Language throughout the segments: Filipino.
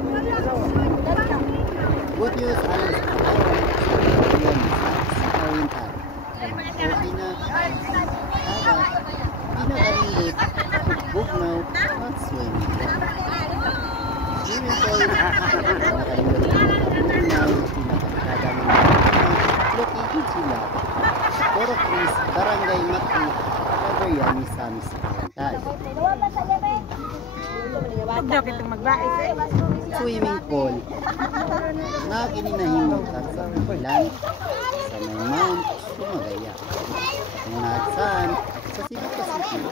Good news, alas yan sa karintan. So, pinakalindot, bugnaw, at swimming pool. Swimming pool, pinakalindot, bugnaw, pinakakadaming located sila. Puro Chris, Barangay Mati, Labayan, Misamis, Karantan. Swimming pool na kininahimutang sa Pilan, sa may Mount Sumagaya. Kung nagsan, sa Cebu Pacific,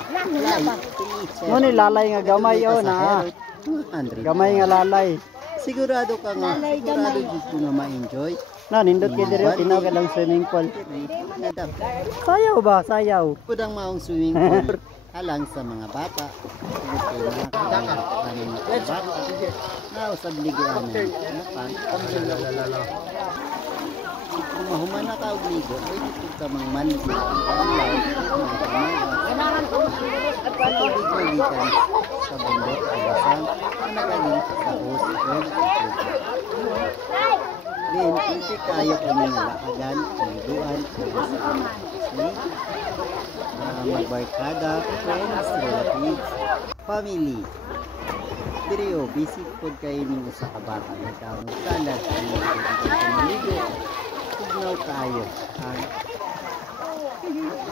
Mo ni lalay nga gamay o na. 200. Gamay nga lalay. Sigurado ka nga, sigurado dito nga ma-enjoy. Na nindot kay diri tinaw ka lang swimming pool. Sayaw ba? Sayaw. Pudang maong swimming pool alang sa mga bata. Na usab liguan kung mahuman na ka og ligo, pwede po ka mang maligo. Sa tubig malikan sa bundok, kawasan, na nagaling sa host or then, hindi kayo kami nalakagan, liguan, magbarkada, friends, relatives, family. Pero, visit po kayo ninyo sa kabata. Nagkaroon salad, maligo, tugnaw tayo.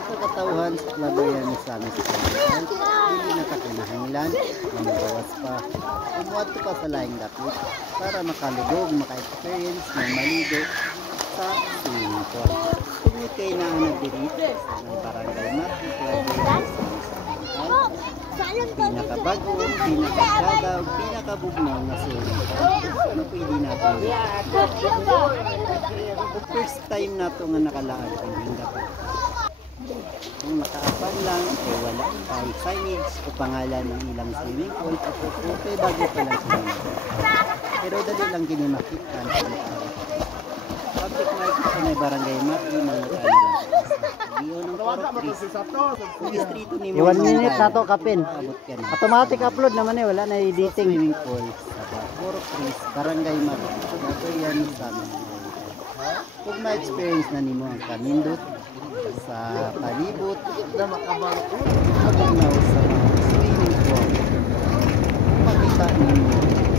Sa katauhan, sa Labayan ni Samis, hindi na kakinahanglan, mabawas pa. Umuat pa sa laing dapit para makalugog, maka-experience ng maligo sa swimming pool. Kung kayo na nagdirit ng Barangay Mati, Labayan ni Samis, pinakabago, pinakakadaw, pinakabugnaw na swimming pool. Ano pwede natin? First time na ito nga nakalaan ang hingga po. Kung makaapan lang, eh wala ay signage o pangalan ng ilang swimming pool at okay, bago pa lang swimming pool. Pero dali lang kinimakita sa public market sa may Barangay Mati, mga tayo lang. Diyo ng Corpris. Kung distrito ni mo, 1 minute na to kapin. abot ka na. Automatic upload naman wala na editing. Swimming pool sa Corpris, Barangay Mati. Ito yan sa amin. Kung ma-experience na nimo ang kanindot sa palibot na makabangko sa mga swimming pool, makita ninyo